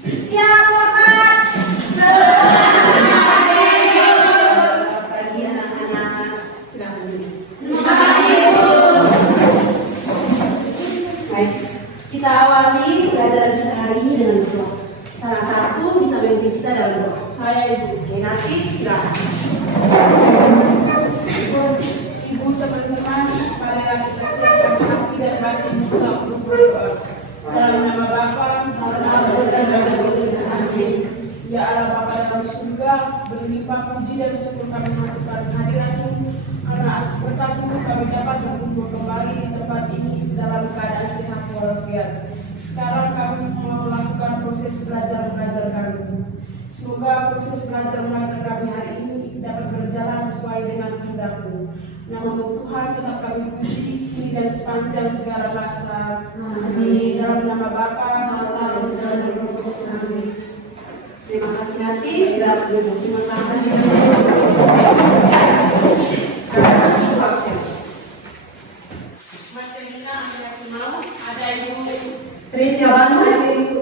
Siap, Bapak. Selamat pagi anak-anak. Silakan dulu. Terima kasih, Bu. Baik, kita awali pelajaran kita hari ini dengan doa. Salah satu bisa memimpin kita dalam doa. Saya Ibu. Oke, nanti silakan. Ibu teman-teman, marilah kita siapkan hati dan batin untuk berdoa. Dalam nama Bapa, dan nama Putra dan Roh Kudus. Amin. Ya Allah Bapa dalam surga, berlimpah puji dan syukur kami mengaturkan hadirat-Mu, karena atas berkat-Mu kami dapat berkumpul kembali di tempat ini dalam keadaan sehat walafiat. Sekarang kami mau melakukan proses belajar mengajar kami. Semoga proses belajar mengajar kami hari ini dapat berjalan sesuai dengan kehendak-Mu. Nama-Mu Tuhan tetap kami puji kini dan sepanjang segala masa. Amin. Dalam nama Bapa, dan Putra dan Roh Kudus. Amin. Terima kasih nanti. Silakan duduk. Terima kasih. Sekarang Ibu absen. Mas Selina Andrea Kimau. Ada Ibu. Tresia Banu. Ada Ibu.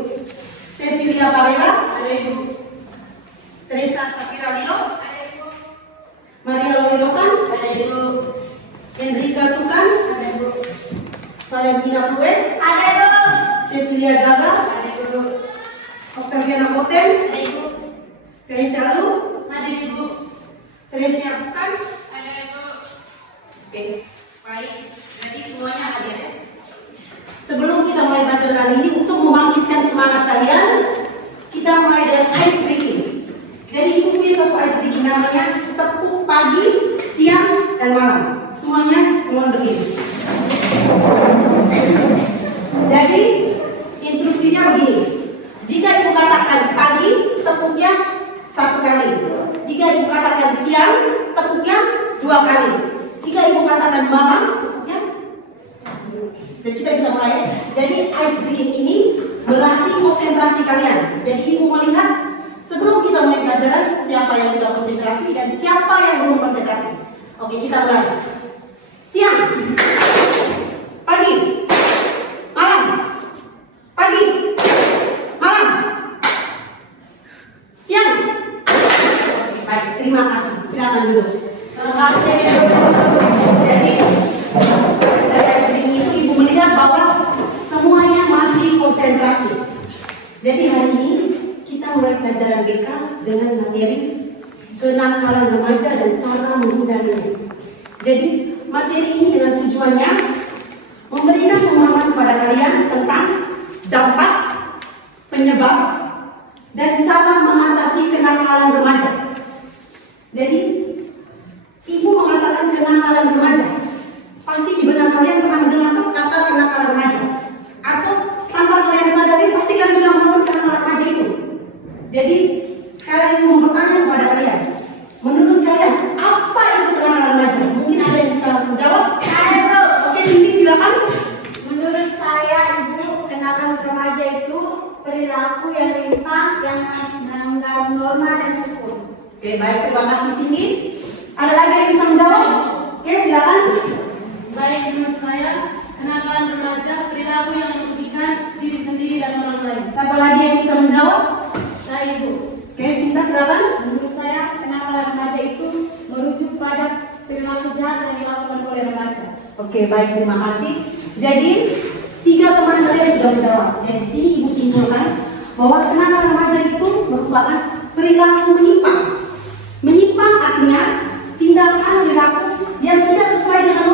Cecilia Palera. Ada Ibu. Teresa Safira Leo. Ada Ibu. Maria Loirotan. Ada Ibu. Enrika Tukan. Ada Ibu. Valentina Plue. Ada Ibu. Cecilia Gaga. Ada Ibu. Octaviana Poten. Ada Ibu. Teresa Lu. Ada Ibu. Teresia Tukan. Ada Ibu. Oke, baik. Jadi semuanya hadir ya. Sebelum kita mulai belajar kali ini, untuk membangkitkan semangat kalian, kita mulai dengan ice breaking. Jadi Ibu punya satu ice breaking namanya tepuk pagi, siang, dan malam. Semuanya mohon begini. Jadi instruksinya begini. Jika Ibu katakan pagi, tepuknya 1 kali. Jika Ibu katakan siang, tepuknya 2 kali. Jika Ibu katakan malam, tepuknya. Dan kita bisa mulai. Jadi ice breaking ini melatih konsentrasi kalian. Jadi Ibu melihat sebelum kita mulai pelajaran siapa yang sudah konsentrasi dan siapa yang belum konsentrasi. Oke, kita mulai. Siang, pagi, malam, pagi, malam, siang. Oke, baik, terima kasih. Silakan duduk. Terima kasih, Ibu. Jadi dari ice-breaking itu Ibu melihat bahwa semuanya masih konsentrasi. Jadi hari ini kita mulai pelajaran BK dengan materi kenakalan remaja dan cara menghindarinya. Jadi materi ini dengan tujuannya memberikan pemahaman kepada kalian tentang dampak, penyebab, dan cara mengatasi kenakalan remaja. Jadi Ibu mengatakan kenakalan remaja. Pasti di benak kalian pernah mendengar tuh kata kenakalan remaja. Atau tanpa kalian sadari pasti kalian sudah melakukan kenakalan remaja itu. Jadi sekarang Ibu mau bertanya kepada kalian. Menurut kalian apa itu kenakalan remaja? Mungkin ada yang bisa menjawab? Ada Ibu. Oke, Cindy silakan. Menurut saya, Ibu, kenakalan remaja itu perilaku yang menyimpang, yang melanggar norma dan hukum. Oke, baik, terima kasih Cindy. Ada lagi yang bisa menjawab? Oke, silakan. Baik, menurut saya, kenakalan remaja perilaku yang merugikan diri sendiri dan orang lain. Siapa lagi yang bisa menjawab? Saya, Ibu. Oke, Sinta silakan. Menurut saya, kenakalan remaja itu merujuk pada perilaku jahat yang dilakukan oleh remaja. Oke, baik, terima kasih. Jadi 3 teman kalian sudah menjawab. Dari sini Ibu simpulkan bahwa kenakalan remaja itu merupakan perilaku menyimpang. Menyimpang artinya tindakan perilaku yang tidak sesuai dengan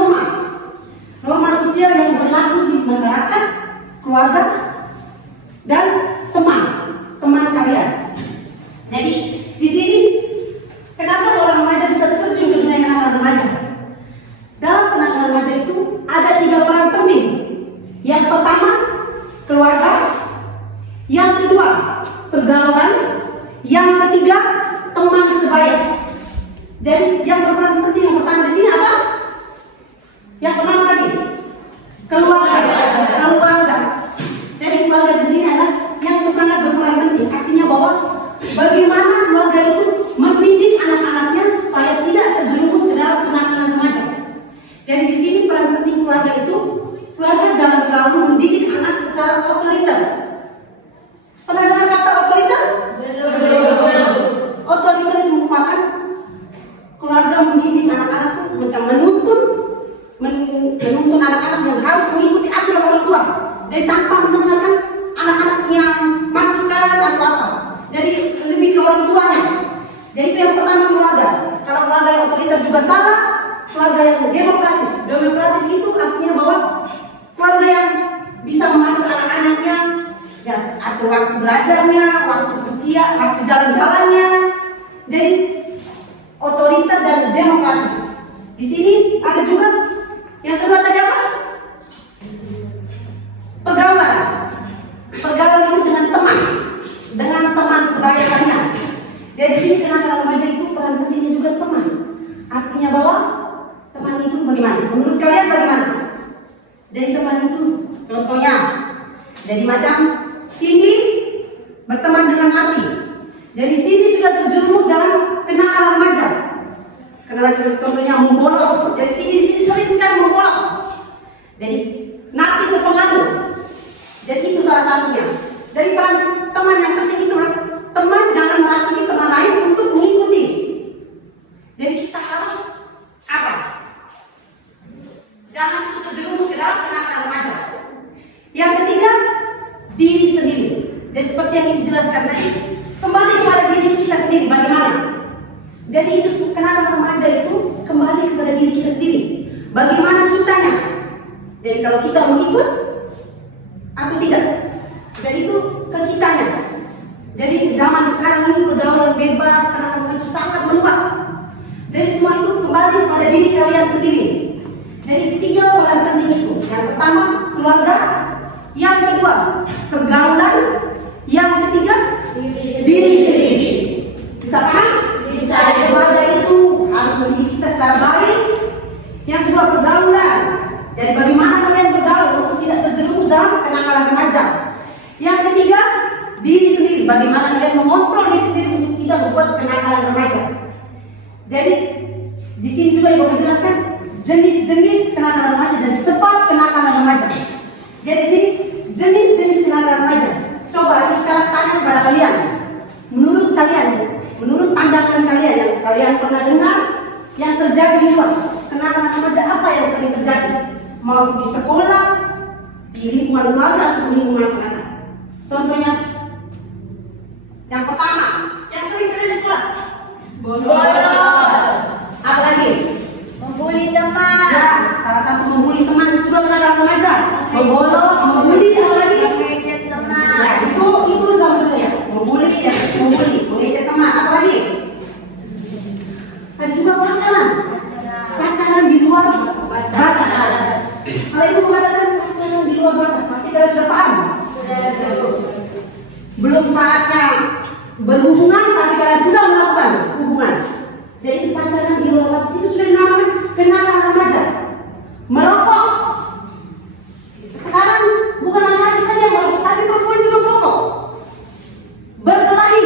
norma sosial yang berlaku di masyarakat, keluarga, dan teman kalian. Jadi di sini kenapa seorang remaja bisa terjun ke dunia kenakalan remaja? Dalam kenakalan remaja itu ada 3 peran penting. Yang pertama, keluarga. Yang kedua, pergaulan. Yang ketiga, teman sebaya. Jadi yang berperan penting yang pertama di sini apa? Yang pertama lagi, keluarga. Jadi keluarga di sini adalah yang sangat berperan penting. Artinya bahwa bagaimana keluarga itu mendidik anak-anaknya supaya tidak terjerumus ke dalam kenakalan remaja. Jadi di sini peran penting keluarga itu, keluarga jangan terlalu mendidik anak secara otoriter. Pernah dengar kata punya masukan atau apa. Jadi lebih ke orang tuanya. Jadi itu yang pertama keluarga. Kalau keluarga yang otoriter juga salah, keluarga yang demokratis. Demokratis itu artinya bahwa keluarga yang bisa mengatur anak-anaknya, ya, atur waktu belajarnya, waktu usia, waktu jalan-jalannya. Jadi otoriter dan demokratis. Di sini ada juga yang kedua tadi apa? Pergaulan. Pergaulan itu dengan teman sebaya kalian. Jadi di sini kenakalan remaja itu peran pentingnya juga teman. Artinya bahwa teman itu bagaimana? Menurut kalian bagaimana? Jadi teman itu contohnya, jadi macam Cindy berteman dengan Arti. Jadi Cindy sudah terjerumus dalam kenakalan remaja. Kenalan contohnya membolos. Jadi Cindy di sini sering sekali membolos. Jadi Nati terpengaruh. Jadi itu salah satunya. Jadi peran teman yang penting itu, teman jangan merasuki teman lain untuk mengikuti. Jadi kita harus apa? Jangan itu terjerumus ke dalam kenakalan remaja. Yang ketiga, diri sendiri. Jadi seperti yang Ibu jelaskan tadi, kembali kepada diri kita sendiri bagaimana. Jadi itu kenakalan remaja itu kembali kepada diri kita sendiri. Bagaimana kitanya. Jadi kalau kita mau ikut atau tidak. Jadi itu ke kitanya. Jadi zaman sekarang ini pergaulan bebas, kenakalan itu sangat meluas. Jadi semua itu kembali kepada diri kalian sendiri. Jadi 3 peran penting itu. Yang pertama keluarga, yang kedua pergaulan, yang ketiga diri sendiri. Bisa paham? Bisa. Keluarga itu harus mendidik kita secara baik. Yang kedua pergaulan. Jadi bagaimana kalian bergaul untuk tidak terjerumus dalam kenakalan remaja. Yang ketiga diri sendiri. Bagaimana kalian mengontrol diri sendiri untuk tidak membuat kenakalan remaja. Jadi di sini juga Ibu menjelaskan jenis-jenis kenakalan remaja dan sebab kenakalan remaja. Jadi di sini jenis-jenis kenakalan remaja. Coba aku sekarang tanya kepada kalian. Menurut kalian, menurut pandangan kalian yang kalian pernah dengar yang terjadi di luar, kenakalan remaja apa yang sering terjadi? Mau di sekolah, di lingkungan keluarga atau lingkungan masyarakat. Contohnya, yang pertama, yang sering terjadi di sekolah. Bolos. Apa lagi? Membuli teman. Ya, salah satu membuli teman itu juga kenakalan remaja. Membolos, membuli, apa lagi? Mengejek teman. Ya, itu sama juga ya. Membuli, mengejek teman. Apa lagi? Ada juga pacaran di luar batas. Kalau Ibu mengatakan pacaran di luar batas, pasti kalian sudah paham. Belum saatnya berhubungan, tapi kalian sudah melakukan hubungan. Jadi pacaran di luar batas itu sudah dinamakan kenakalan remaja. Merokok. Sekarang bukan laki-laki saja yang merokok, tapi perempuan juga merokok. Berkelahi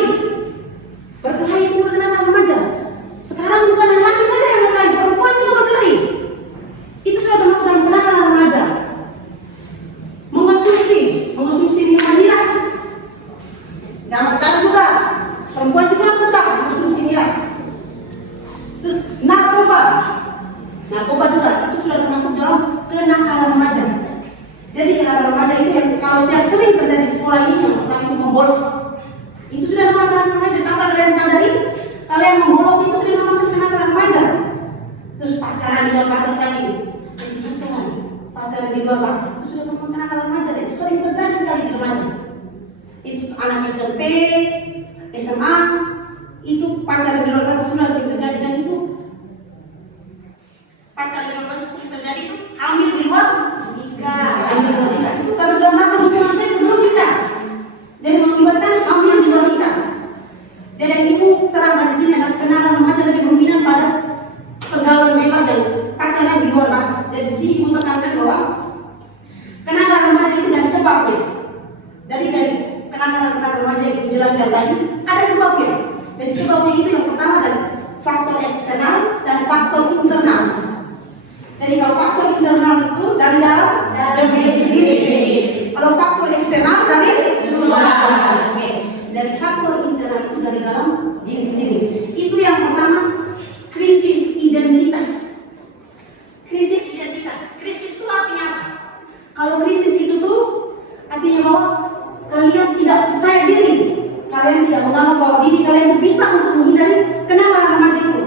itu juga kenakalan remaja. Sekarang bukan laki saja yang berkelahi, perempuan juga berkelahi. Itu sudah termasuk dalam kenakalan remaja. Mengonsumsi minuman miras. Zaman sekarang juga perempuan juga suka mengonsumsi miras. Terus narkoba juga itu sudah termasuk dalam kenakalan remaja. Jadi kenakalan remaja itu yang kalau yang sering terjadi di sekolah ini yang orang itu membolos. Itu sudah kenakalan remaja. Tanpa kalian sadari, kalian membolos itu sudah namanya kenakalan remaja. Terus pacaran di luar batas lagi. Pacaran di luar batas itu sudah namanya kenakalan remaja. Itu sering terjadi sekali di remaja. Itu anak SMP, SMA, itu pacaran di luar batas sudah sering terjadi. Dan itu pacaran di luar batas sering terjadi itu hamil di luar nikah. Itu kan sudah melakukan hubungan seks sebelum nikah. Dan mengakibatkan hamil di luar nikah. Dan yang Ibu terangkan di sini adalah kenakalan remaja lebih dominan pada pergaulan bebas dan pacaran di luar batas. Dan di sini Ibu tekankan bahwa kenakalan remaja itu dan sebabnya. Dari kenakalan remaja yang Ibu jelaskan tadi ada sebabnya. Jadi sebabnya itu yang pertama adalah faktor eksternal dan faktor internal. Jadi kalau faktor internal itu dari dalam diri sendiri. Kalau faktor eksternal dari luar. Dari faktor internal itu dari dalam diri sendiri. Itu yang pertama, krisis identitas. Krisis identitas. Krisis itu artinya apa? Kalau krisis itu tuh artinya bahwa kalian tidak kalian tidak menganggap bahwa diri kalian itu bisa untuk menghindari kenakalan remaja itu.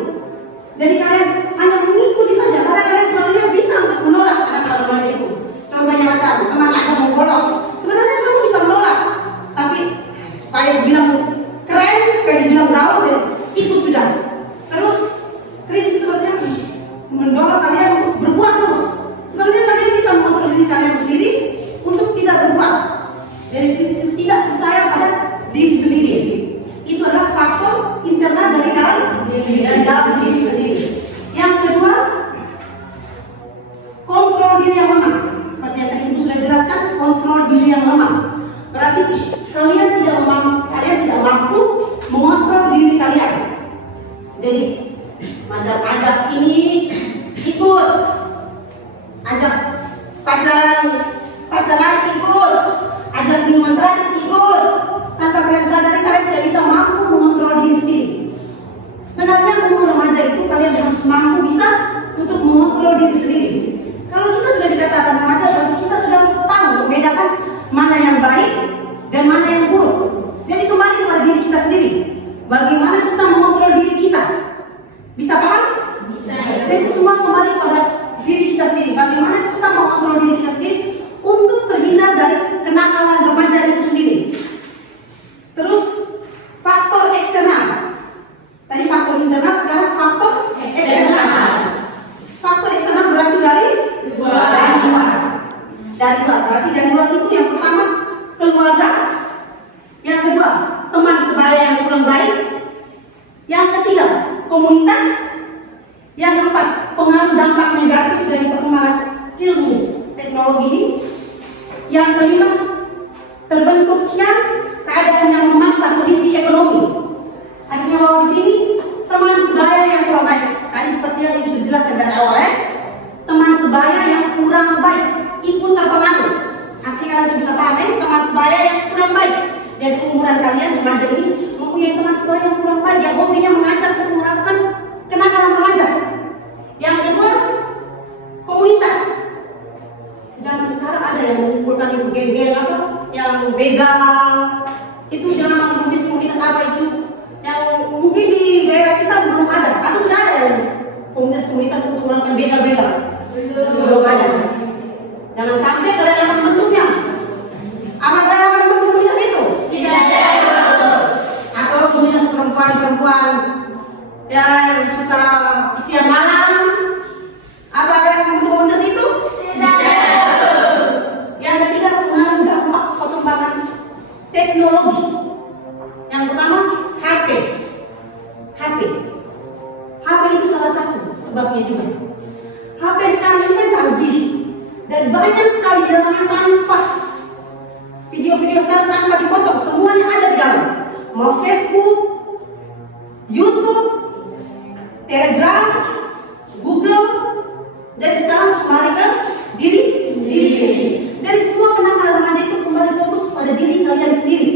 Jadi kalian hanya mengikuti saja, padahal kalian sebenarnya bisa untuk menolak kenakalan remaja itu. Contohnya macam teman ajak mau bolos, sebenarnya kamu bisa menolak, tapi supaya dibilang keren, supaya dibilang gaul, ikut sudah. Terus krisis itu artinya mendorong kalian untuk berbuat terus. Sebenarnya kalian bisa mengontrol diri kalian sendiri untuk tidak berbuat. Jadi krisis itu tidak percaya pada diri sendiri. Itu adalah faktor internal dari dalam diri sendiri. Yang kedua, kontrol diri yang lemah. Seperti yang tadi Ibu sudah jelaskan, kontrol diri yang lemah. Berarti kalian tidak mampu mengontrol diri kalian. Jadi ajak ini ikut, ajak pacaran ikut, ajak minuman keras ikut. Tanpa kalian sadari kalian tidak bisa mampu mengontrol diri sendiri. Sebenarnya umur remaja itu kalian harus mampu bisa untuk mengontrol diri sendiri. Kalau kita sudah dikatakan remaja, berarti kita sudah tahu membedakan mana yang baik dan mana yang buruk. Jadi kembali kepada diri kita sendiri. Bagaimana kita mengontrol diri kita? Bisa paham? Bisa. Jadi semua kembali pada diri kita sendiri. Bagaimana kita mengontrol diri kita sendiri untuk terhindar dari kenakalan remaja itu sendiri. Terus faktor eksternal. Tadi faktor internal, sekarang faktor eksternal. Faktor eksternal berarti dari luar. Berarti dari luar itu yang pertama keluarga, yang kedua teman sebaya yang kurang baik, yang ketiga komunitas, yang keempat pengaruh dampak negatif dari perkembangan ilmu teknologi ini, yang kelima terbentuknya keadaan yang memaksa kondisi ekonomi. Artinya bahwa di sini teman sebaya yang kurang baik. Tadi seperti yang Ibu sudah jelaskan dari awal ya. Teman sebaya yang kurang baik ikut terpengaruh. Artinya kalian bisa paham ya, teman sebaya yang kurang baik. Dan umuran kalian remaja ini mempunyai teman sebaya yang kurang baik, yang hobinya mengajak untuk melakukan kenakalan remaja. Yang kedua, komunitas. Zaman sekarang ada yang mengumpulkan ibu geng-geng apa, yang begal. Itu dalam komunitas apa itu? Yang mungkin di daerah kita belum ada, atau sudah ada yang komunitas untuk melakukan begal-begal? Belum ada. Jangan sampai kalian akan membentuknya. Apa kalian akan membentuk komunitas itu? Tidak ada. Atau komunitas perempuan yang suka siang malam? Apa kalian akan membentuk komunitas itu? Tidak ada. Yang ketiga, pengaruh dampak perkembangan teknologi. Yang pertama, HP itu salah satu sebabnya juga. HP sekarang ini kan canggih dan banyak sekali di dalamnya tanpa video-video sekarang tanpa dipotong, semuanya ada di dalam. Mau Facebook, YouTube, Telegram, Google. Jadi sekarang kembali ke diri sendiri. Jadi semua kenakalan remaja itu kembali fokus pada diri kalian sendiri.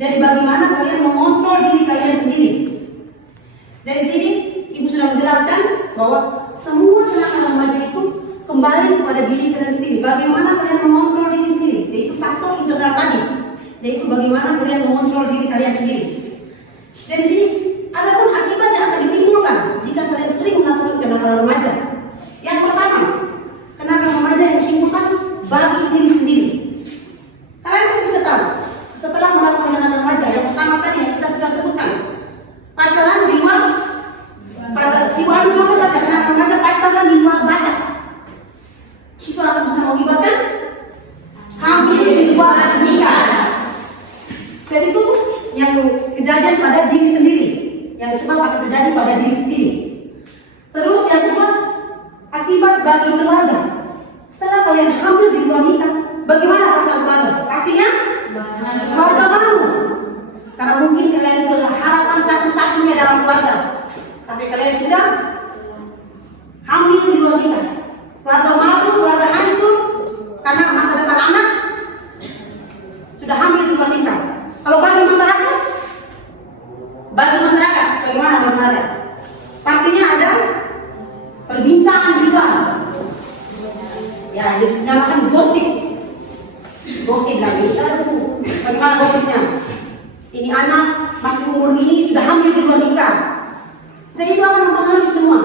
Jadi bagaimana kalian mengontrol diri kalian sendiri. Dari sini Ibu sudah menjelaskan bahwa semua kenakalan remaja itu kembali kepada diri kalian sendiri. Bagaimana kalian mengontrol diri sendiri, yaitu faktor internal tadi, yaitu bagaimana kalian mengontrol diri kalian sendiri. Dari sini adapun akibat yang akan ditimbulkan jika kalian sering melakukan kenakalan remaja. Yang pertama, kenakalan remaja yang ditimbulkan bagi diri sendiri. Kalian pasti bisa tahu, setelah melakukan kenakalan remaja, yang pertama tadi yang kita sudah sebutkan, pacaran di luar. Ibu ambil contoh saja, kenakalan remaja pacaran di luar batas. Itu akan bisa mengakibatkan hamil di luar nikah. Dan itu yang kejadian pada diri sendiri, yang sebab akan terjadi pada diri sendiri. Terus yang kedua, akibat bagi keluarga. Setelah kalian hamil di luar nikah, bagaimana perasaan keluarga? Pastinya keluarga malu, karena mungkin kalian itu adalah harapan satu-satunya dalam keluarga. Tapi kalian sudah hamil di luar nikah. Keluarga malu, keluarga hancur karena masa depan anak sudah hamil di luar nikah. Kalau bagi masyarakat, bagaimana masyarakat? Pastinya ada perbincangan di luar. Ya, dinamakan gosip lagi. Bagaimana gosipnya? ini anak masih umur ini sudah hamil di luar nikah. Jadi itu akan mempengaruhi semua.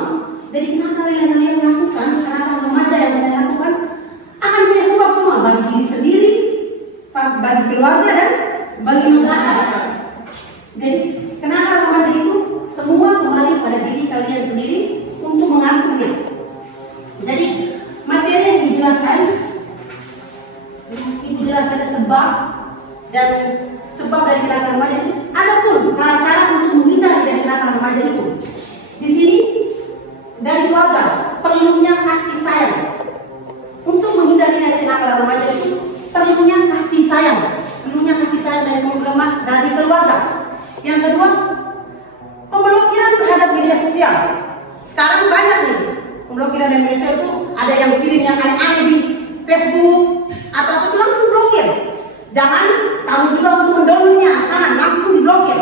Jadi kenapa kalian melakukan, kenapa remaja yang kalian lakukan akan punya sebab semua bagi diri sendiri, bagi keluarga dan bagi masyarakat. Jadi kenapa remaja itu semua kembali pada diri kalian sendiri untuk mengaturnya. Jadi materi yang dijelaskan, Ibu jelaskan sebab dan sebab dari kenakalan remaja itu. Adapun cara-cara untuk menghindari dari kenakalan remaja itu, di sini dari keluarga perlunya kasih sayang. Untuk menghindari dari kenakalan remaja itu perlunya kasih sayang, dari keluarga. Yang kedua, pemblokiran terhadap media sosial. Sekarang banyak nih pemblokiran dari media sosial itu, ada yang kirim yang aneh-aneh di Facebook atau itu langsung blokir. Jangan kamu juga untuk mendownloadnya, jangan langsung diblokir.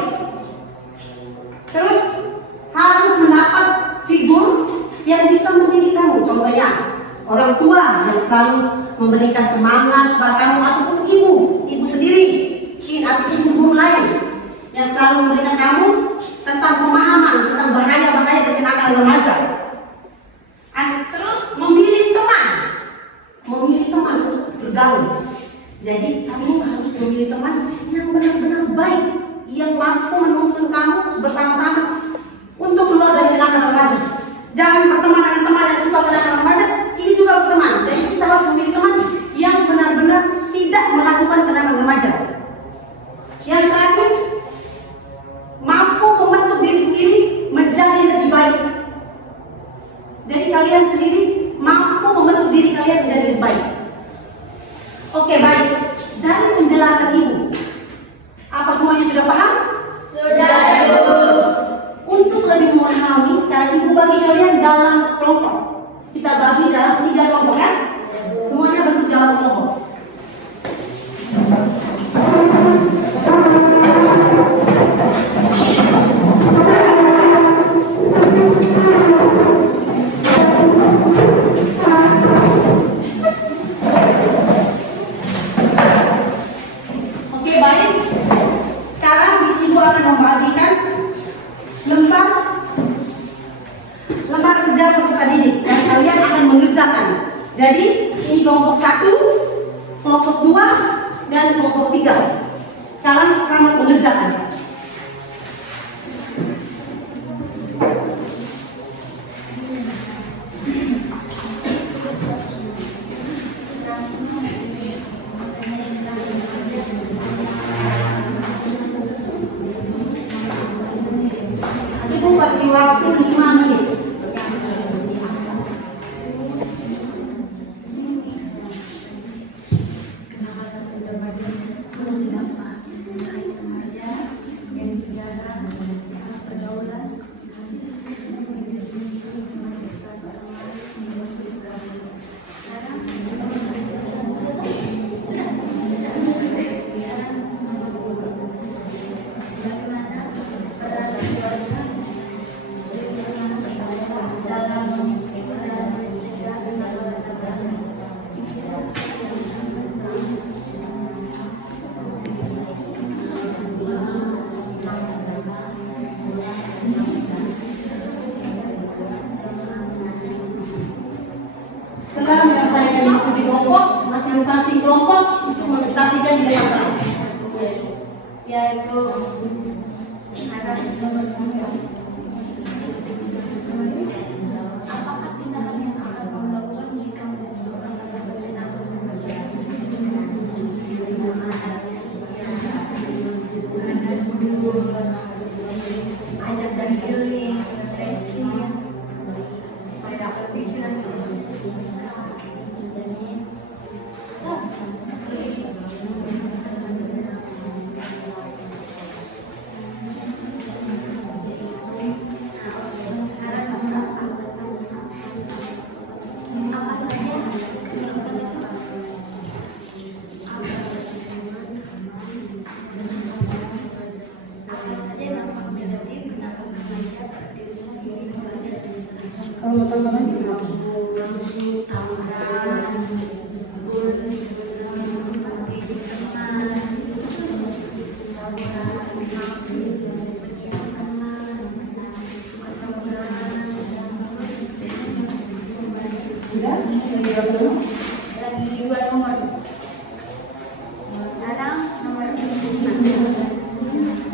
Terus harus mendapat figur yang bisa mendidik kamu. Contohnya orang tua yang selalu memberikan semangat kepada kamu, ataupun ibu sendiri, ataupun guru lain yang selalu memberikan kamu tentang pemahaman tentang bahaya-bahaya dari kenakalan remaja. Terus memilih teman untuk bergaul. Jadi kamu harus memilih teman yang benar-benar baik, yang mampu menuntun kamu bersama-sama untuk keluar dari kenakalan remaja. Jangan berteman dengan teman yang suka kenakalan remaja, ini juga berteman. Jadi kita harus memilih teman yang benar-benar tidak melakukan kenakalan remaja. Yang terakhir, mampu membentuk diri sendiri menjadi lebih baik. Jadi kalian sendiri mampu membentuk diri kalian menjadi lebih baik. Oke, baik. Dari penjelasan Ibu, apa semuanya sudah paham? Sudah, Ibu. Untuk lebih memahami, sekarang Ibu bagi kalian dalam kelompok. Kita bagi dalam 3 kelompok kan? Semuanya bentuk dalam kelompok. Oke, baik. Sekarang Ibu akan membagikan lembar kerja peserta didik dan kalian akan mengerjakan. Jadi ini kelompok 1, kelompok 2, dan kelompok 3. Kalian selamat mengerjakan. Ibu kasih waktu 5 menit. Setelah menyelesaikan diskusi kelompok, masing-masing kelompok untuk mengesahkan di dalam kelas. Yaitu apakah tindakan yang akan kamu lakukan jika melihat seorang anak berkena kasus remaja? Ajak dari healing, tracing, supaya dapat pikiran yang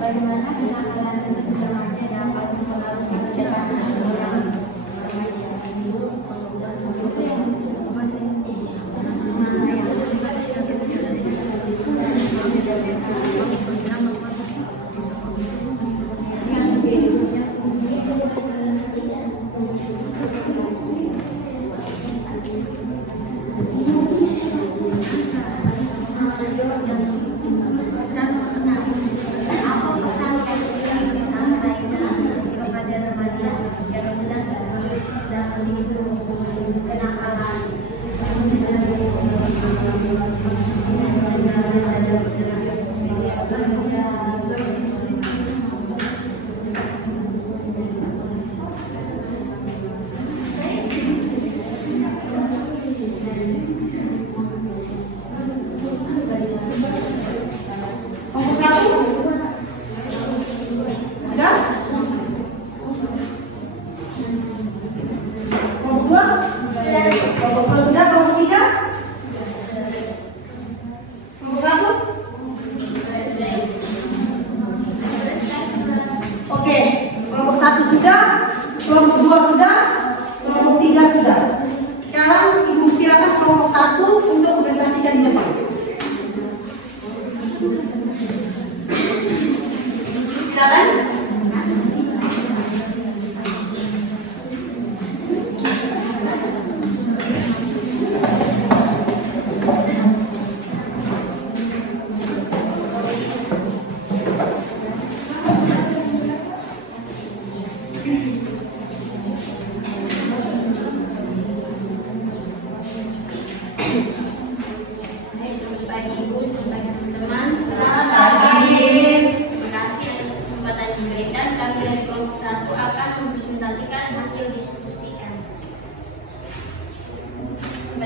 bagaimana kenakalan remaja dapat mempengaruhi masa depan seseorang remaja. Itu yang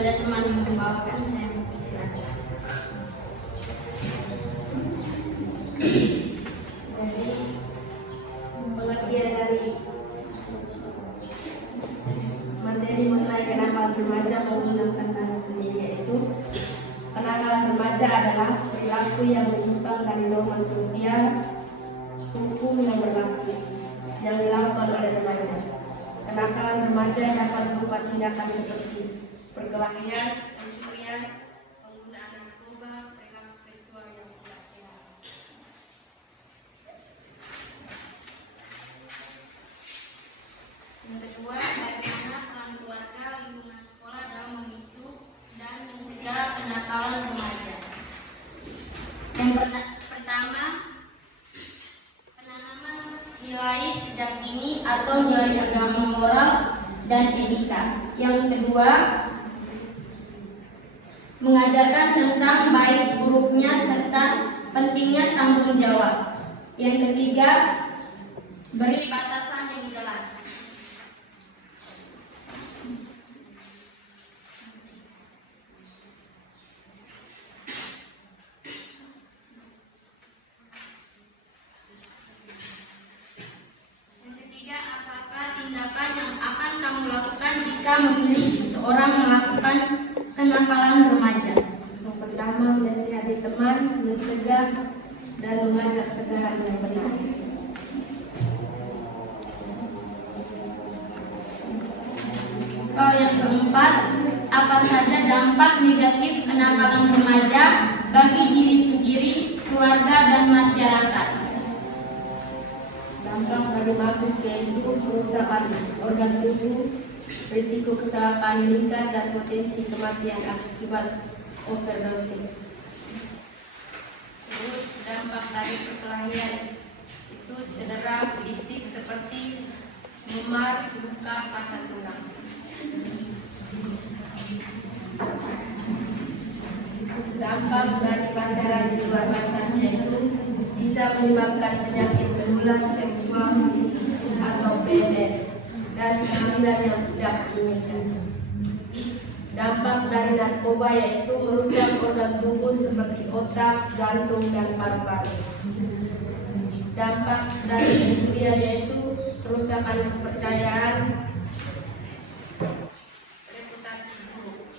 kepada teman yang membawakan, saya mempersilakan. Jadi pengertian dari materi mengenai kenakalan remaja menggunakan bahasa sendiri, yaitu kenakalan remaja adalah perilaku yang menyimpang dari norma sosial, hukum yang berlaku yang dilakukan oleh remaja. Kenakalan remaja dapat berupa tindakan seperti perkelahian, pencurian, penggunaan narkoba, perilaku seksual yang tidak sehat. Yang kedua, bagaimana peran keluarga, lingkungan sekolah dalam memicu dan mencegah kenakalan remaja. Yang pertama, penanaman nilai sejak dini atau nilai agama, moral, dan etika. Yang kedua, mengajarkan tentang baik buruknya serta pentingnya tanggung jawab. Yang ketiga, beri batasan yang jelas. Yang ketiga, apakah tindakan yang akan kamu lakukan jika memilih seseorang melakukan kenakalan remaja? Yang pertama, menasihati teman, mencegah, dan mengajak ke jalan yang benar. Yang keempat, apa saja dampak negatif kenakalan remaja bagi diri sendiri, keluarga, dan masyarakat? Dampak dari mabuk yaitu kerusakan organ tubuh, risiko kecelakaan meningkat, dan potensi kematian akibat overdosis. Terus dampak dari perkelahian itu cedera fisik seperti memar, luka, patah tulang. Dampak dari pacaran di luar batas yaitu bisa menyebabkan penyakit menular seksual atau PMS dan kehamilan yang tidak diinginkan. Dampak dari narkoba yaitu merusak organ tubuh seperti otak, jantung, dan paru-paru. Dampak dari pencurian yaitu kerusakan kepercayaan, reputasi buruk.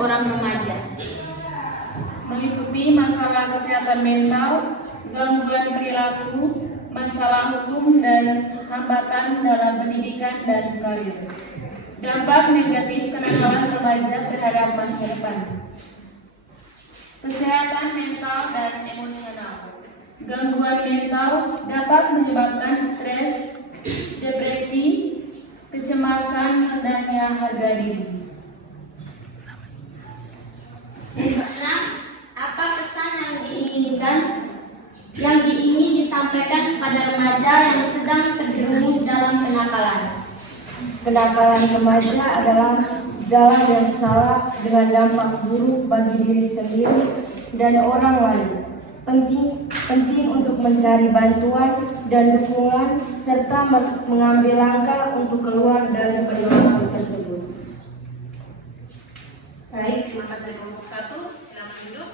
seorang remaja. Meliputi masalah kesehatan mental, gangguan perilaku, masalah hukum, dan hambatan dalam pendidikan dan karir. Dampak negatif kenakalan remaja terhadap masa depan. Kesehatan mental dan emosional. Gangguan mental dapat menyebabkan stres, depresi, kecemasan, rendahnya harga diri. Nah, apa pesan yang ingin disampaikan kepada remaja yang sedang terjerumus dalam kenakalan? Kenakalan remaja adalah jalan yang salah dengan dampak buruk bagi diri sendiri dan orang lain. Penting untuk mencari bantuan dan dukungan serta mengambil langkah untuk keluar dari perilaku tersebut. Baik, terima kasih kelompok 1. Silakan duduk.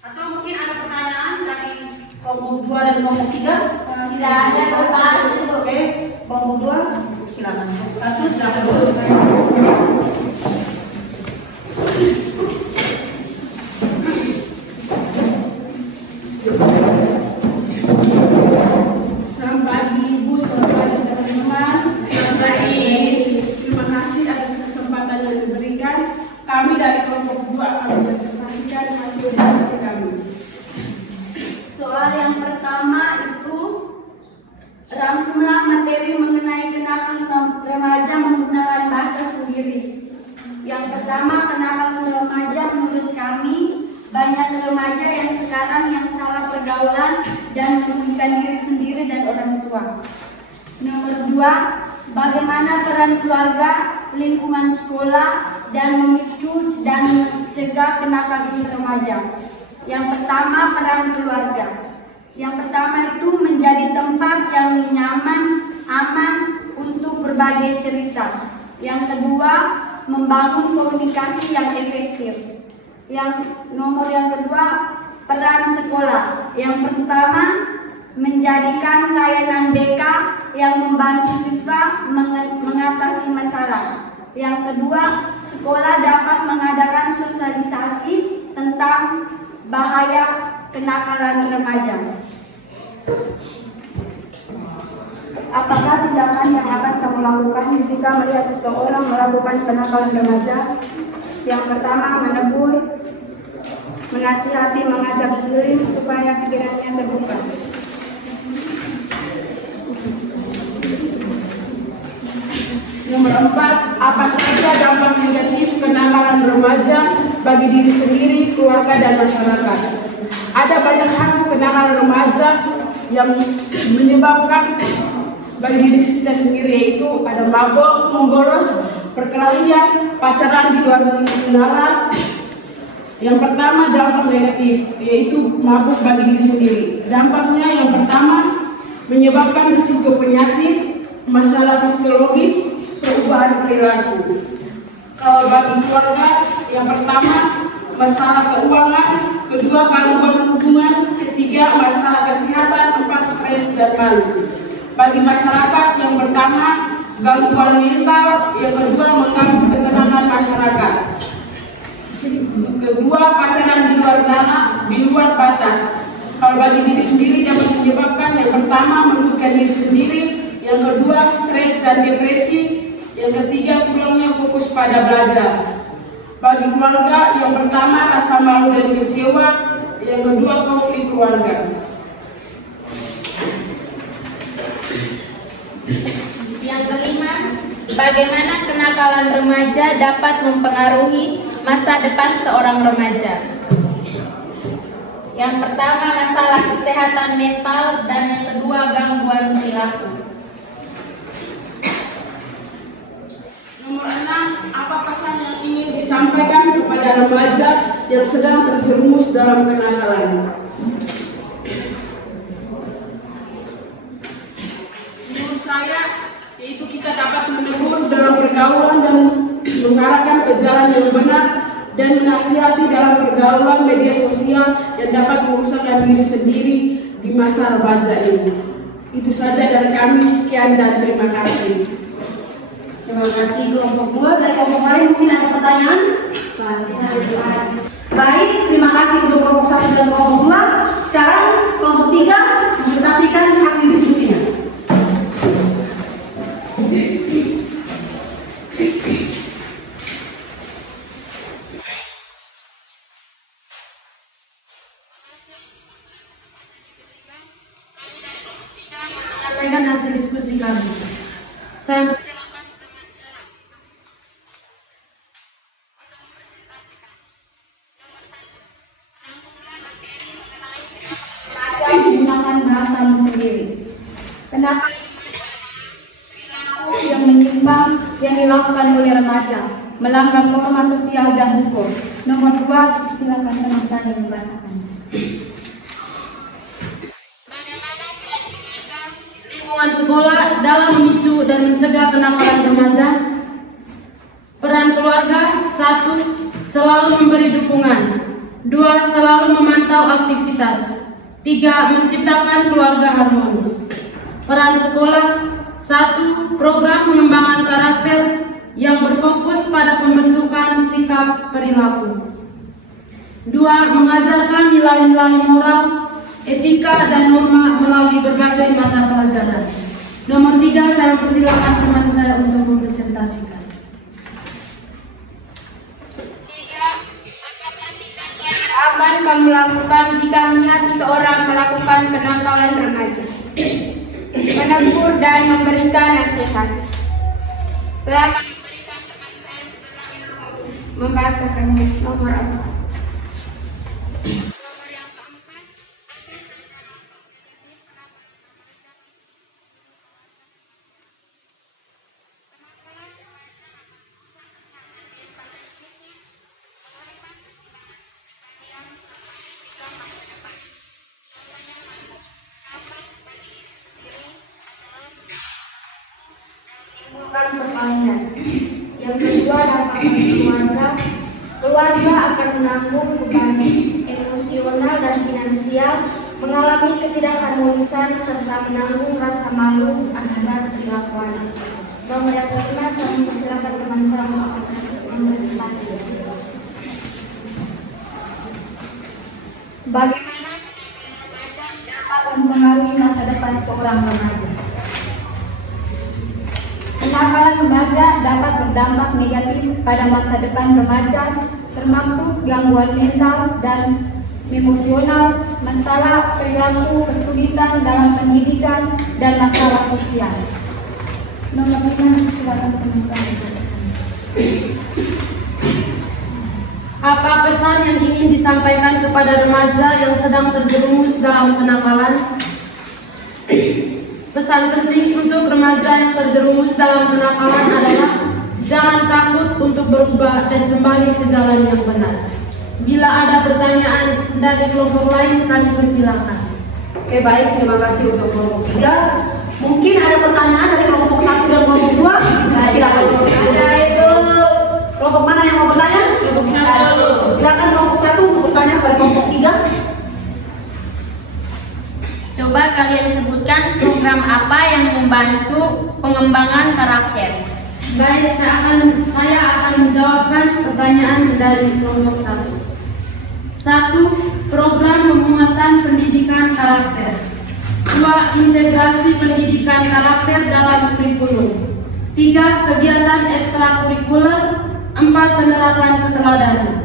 Atau mungkin ada pertanyaan dari kelompok 2 dan kelompok 3? Tidak ada, makasih, Bu. Oke, kelompok 2 silakan. Kelompok 1 silakan duduk. Selamat pagi Ibu, selamat pagi teman-teman. Selamat pagi. Terima kasih atas kesempatan yang diberikan. Kami dari kelompok 2 akan mempresentasikan hasil diskusi kami. Soal yang pertama itu rangkumlah materi mengenai kenakalan remaja menggunakan bahasa sendiri. Yang pertama, kenakalan remaja menurut kami banyak remaja yang sekarang yang salah pergaulan dan merugikan diri sendiri dan orang tua. Nomor 2, bagaimana peran keluarga, lingkungan sekolah dan memicu dan mencegah kenakalan remaja. Yang pertama, peran keluarga. Yang pertama itu menjadi tempat yang nyaman, aman untuk berbagai cerita. Yang kedua, membangun komunikasi yang efektif. Yang kedua, peran sekolah. Yang pertama, menjadikan layanan BK yang membantu siswa mengatasi masalah. Yang kedua, sekolah dapat mengadakan sosialisasi tentang bahaya kenakalan remaja. Apakah tindakan yang akan kamu lakukan jika melihat seseorang melakukan kenakalan remaja? Yang pertama, menegur, menasihati, mengajak healing supaya pikirannya terbuka. Nomor 4, apa saja dampak negatif kenakalan remaja bagi diri sendiri, keluarga, dan masyarakat? Ada banyak hal kenakalan remaja yang menyebabkan bagi diri kita sendiri, yaitu ada mabok, membolos, perkelahian, pacaran di luar kenalan. Yang pertama, dampak negatif, yaitu mabuk bagi diri sendiri. Dampaknya yang pertama, menyebabkan risiko penyakit, masalah psikologis, perubahan perilaku. Kalau bagi keluarga, yang pertama, masalah keuangan, kedua, gangguan hubungan, ketiga, masalah kesehatan, 4, stres dan malu. Bagi masyarakat, yang pertama, gangguan mental, yang kedua, mengganggu ketenangan masyarakat. Kedua, pacaran di luar batas. Kalau bagi diri sendiri dapat menyebabkan yang pertama, merugikan diri sendiri, yang kedua, stres dan depresi, yang ketiga, kurangnya fokus pada belajar. Bagi keluarga, yang pertama, rasa malu dan kecewa, yang kedua, konflik keluarga. Yang kelima, bagaimana kenakalan remaja dapat mempengaruhi masa depan seorang remaja? Yang pertama, masalah kesehatan mental, dan yang kedua, gangguan perilaku. Nomor 6, apa pesan yang ingin disampaikan kepada remaja yang sedang terjerumus dalam kenakalan? Menurut saya, yaitu kita dapat menegur dalam pergaulan dan mengarahkan ke jalan yang benar dan menasihati dalam pergaulan media sosial yang dapat merusakkan diri sendiri di masa remaja ini. Itu saja dari kami, sekian dan terima kasih. Terima kasih kelompok 2. Dari kelompok lain mungkin ada pertanyaan? Baik, terima kasih untuk kelompok 1 dan kelompok 2. Sekarang kelompok 3 menyaksikan hasil diskusinya. Menyampaikan hasil diskusi kami. Saya persilakan teman Sarah untuk mempresentasikan. Nomor 1, rangkuman materi mengenai remaja menggunakan bahasamu sendiri. Kenapa perilaku yang menyimpang yang dilakukan oleh remaja melanggar norma sosial dan hukum. Nomor 2, silakan teman saya membacakan. Lingkungan sekolah dalam memicu dan mencegah kenakalan remaja. Peran keluarga: 1. Selalu memberi dukungan. 2. Selalu memantau aktivitas. 3. Menciptakan keluarga harmonis. Peran sekolah: 1. Program pengembangan karakter yang berfokus pada pembentukan sikap perilaku. 2. Mengajarkan nilai-nilai moral, etika dan norma melalui berbagai mata pelajaran. Nomor 3, saya persilakan teman saya untuk mempresentasikan. 3. Apa akan kamu lakukan jika melihat seseorang melakukan kenakalan remaja? Menegur dan memberikan nasihat. Saya akan memberikan teman saya sebentar untuk membacakan nomor 4. Perkalian. Yang kedua, dampak bagi keluarga. Keluarga akan menanggung beban emosional dan finansial, mengalami ketidakharmonisan serta menanggung rasa malu akibat perilaku anak. Nomor yang kelima, saya mempersilakan teman saya untuk mempresentasi. Bagaimana remaja dapat mempengaruhi masa depan seorang remaja? Kenakalan remaja dapat berdampak negatif pada masa depan remaja, termasuk gangguan mental dan emosional, masalah perilaku, kesulitan dalam pendidikan, dan masalah sosial. Nomor 5, silakan teman saya. Apa pesan yang ingin disampaikan kepada remaja yang sedang terjerumus dalam kenakalan? Pesan penting untuk remaja yang terjerumus dalam kenakalan adalah jangan takut untuk berubah dan kembali ke jalan yang benar. Bila ada pertanyaan dari kelompok lain, kami persilakan. Oke, baik, terima kasih untuk kelompok 3. Mungkin ada pertanyaan dari kelompok 1 dan kelompok 2? Silakan. Ada itu. Kelompok mana yang mau bertanya? Kelompok 1. Silakan kelompok 1 untuk bertanya pada kelompok 3. Coba kalian sebutkan program apa yang membantu pengembangan karakter. Baik, saya akan menjawabkan pertanyaan dari kelompok 1. 1. Program pemuatan pendidikan karakter. 2. Integrasi pendidikan karakter dalam kurikulum. 3. Kegiatan ekstrakurikuler. 4. Penerapan keteladanan.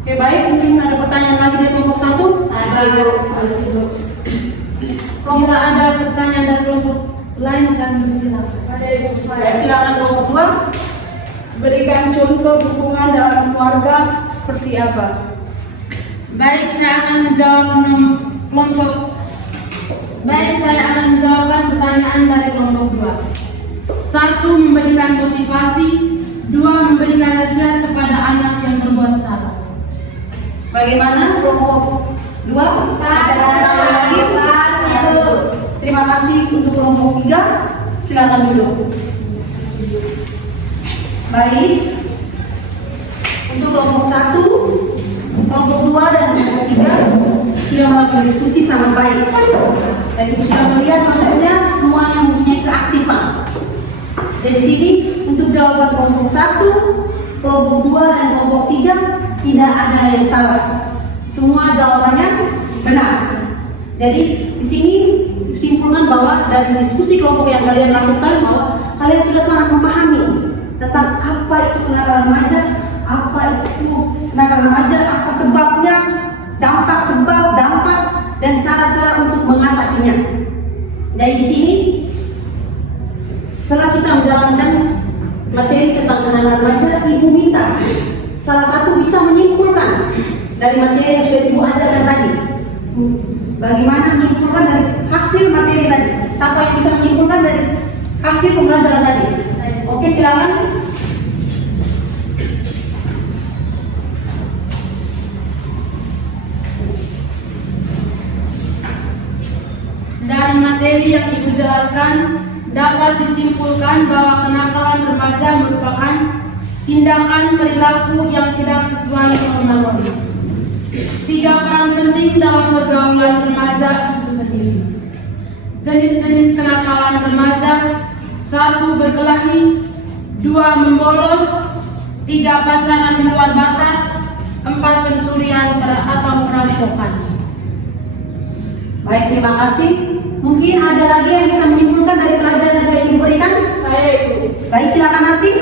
Oke, baik, mungkin ada pertanyaan lagi dari kelompok 1? Bila ada pertanyaan dari kelompok lain, kami persilakan. Pada ibu saya, Silakan kelompok 2. berikan contoh dukungan dalam keluarga seperti apa? Baik, saya akan menjawab pertanyaan dari kelompok 2. 1. Memberikan motivasi. 2. Memberikan nasihat kepada anak yang berbuat salah. Bagaimana kelompok 2? Masih ada pertanyaan lagi? Terima kasih untuk kelompok 3. Silakan duduk. Baik. Untuk kelompok 1, kelompok 2 dan kelompok 3 sudah melakukan diskusi sangat baik. Dan kita sudah melihat prosesnya semuanya mempunyai keaktifan. Dari sini untuk jawaban kelompok 1 kelompok 2 dan kelompok 3 tidak ada yang salah. Semua jawabannya benar. Jadi di sini simpulkan bahwa dari diskusi kelompok yang kalian lakukan bahwa kalian sudah sangat memahami tentang apa itu kenakalan remaja, apa itu kenakalan remaja, apa sebabnya, dampak, dan cara-cara untuk mengatasinya. Dari di sini, setelah kita menjalankan materi tentang kenakalan remaja, Ibu minta salah satu bisa menyimpulkan dari materi yang sudah Ibu ajarkan tadi. Bagaimana menyimpulkan dari hasil materi tadi? Siapa yang bisa menyimpulkan dari hasil pembelajaran tadi? Oke, silakan. Dari materi yang Ibu jelaskan, dapat disimpulkan bahwa kenakalan remaja merupakan tindakan perilaku yang tidak sesuai norma norma. 3 peran penting dalam pergaulan remaja itu sendiri. Jenis-jenis kenakalan remaja: 1. Berkelahi, 2. Membolos, 3. Pacaran di luar batas, 4. Pencurian atau perampokan. Baik, terima kasih. Mungkin ada lagi yang bisa menyimpulkan dari pelajaran yang sudah Ibu berikan? Saya Ibu. Baik, silakan nanti.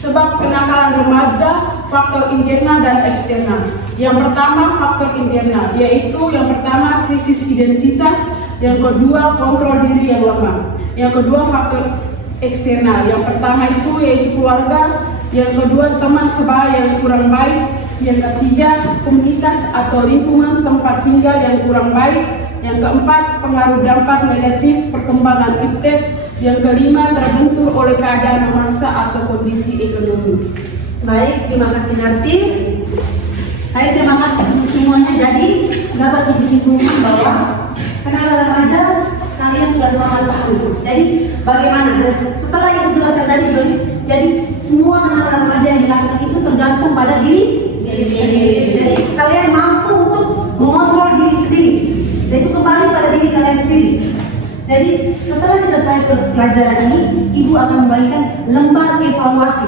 Sebab kenakalan remaja, faktor internal dan eksternal. Yang pertama faktor internal, yaitu yang pertama krisis identitas, yang kedua kontrol diri yang lemah, yang kedua faktor eksternal. Yang pertama itu yaitu keluarga, yang kedua teman sebaya yang kurang baik, yang ketiga komunitas atau lingkungan tempat tinggal yang kurang baik, yang keempat pengaruh dampak negatif perkembangan iptek, yang kelima terbentur oleh keadaan memaksa atau kondisi ekonomi. Baik, terima kasih Narti. Baik, terima kasih untuk semuanya. Jadi dapat disimpulkan bahwa kenakalan remaja kalian sudah sangat paham. Jadi bagaimana? Setelah Ibu jelaskan tadi, jadi semua kenakalan remaja yang dilakukan itu tergantung pada diri sendiri. Jadi kalian mampu untuk mengontrol diri sendiri. Jadi itu kembali pada diri kalian sendiri. Jadi setelah kita selesai pelajaran ini, Ibu akan membagikan lembar evaluasi.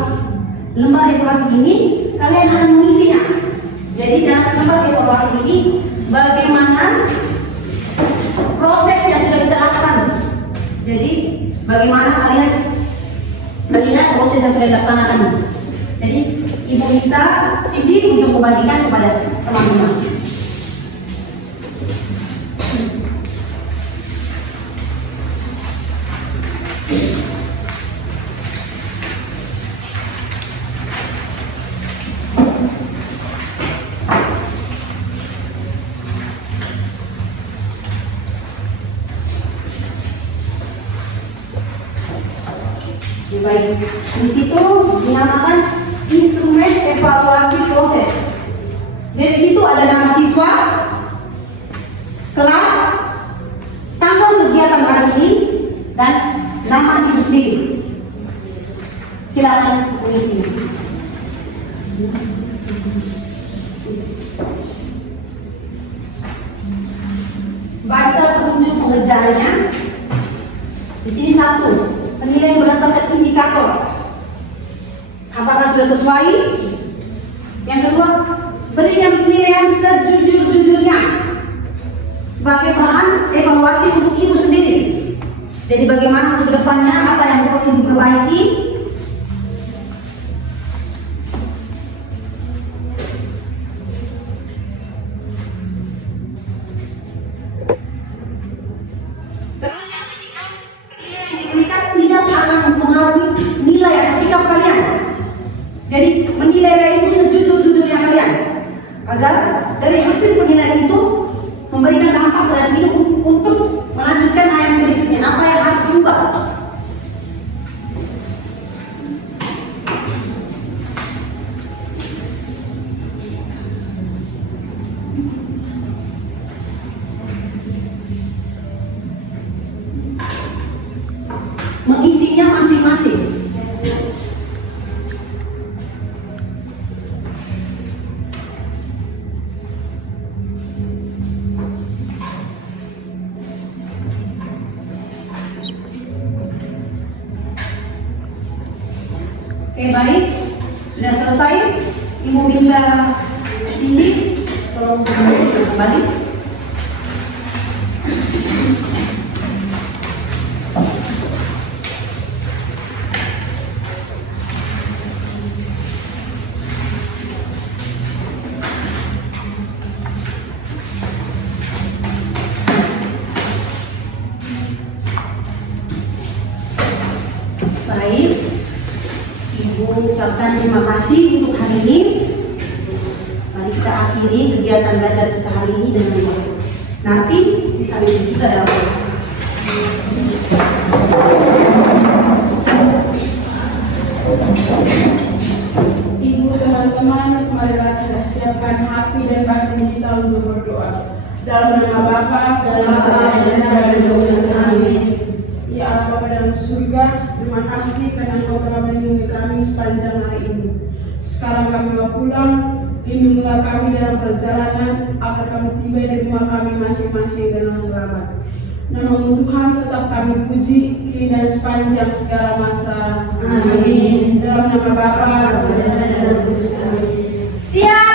Lembar evaluasi ini kalian akan mengisinya. Jadi dalam lembar evaluasi ini bagaimana proses yang sudah kita lakukan. Jadi bagaimana kalian melihat proses yang sudah dilaksanakan. Jadi Ibu minta Cindy untuk membagikan kepada teman-teman. Baik, di situ dinamakan instrumen evaluasi proses. Dari situ ada nama siswa, kelas, tanggal kegiatan hari ini, dan nama Ibu sendiri. Silakan mengisi. Baca petunjuk pengerjaannya. Di sini 1. Penilaian berdasarkan indikator. Apakah sudah sesuai? Yang kedua, berikan penilaian sejujur-jujurnya sebagai bahan evaluasi untuk Ibu sendiri. Jadi bagaimana untuk depannya, apa yang perlu Ibu perbaiki? Jadi menilai itu sejujur-jujurnya kalian, agar dari hasil penilaian itu memberikan dampak terhadap Ibu untuk melanjutkan yang berikutnya. Apa yang harus diubah? Mengisinya masing-masing. Oke, baik. Sudah selesai. Ibu minta sini. Tolong kembali. Baik, Ibu ucapkan terima kasih untuk hari ini. Mari kita akhiri kegiatan belajar kita hari ini dengan doa. Nanti bisa lebih kita dalam doa. Ibu, teman-teman, marilah kita siapkan hati dan batin kita untuk berdoa. Dalam nama Bapa, dalam nama dan dalam Amin. Ya Allah Bapa dalam surga, terima kasih karena Engkau telah melindungi kami sepanjang hari ini. Sekarang kami mau pulang, lindungilah kami dalam perjalanan, agar kami tiba di rumah kami masing-masing dengan selamat. Nama Tuhan tetap kami puji, kini dan sepanjang segala masa. Amin. Dalam nama Bapa dan dalam Yesus. Siap.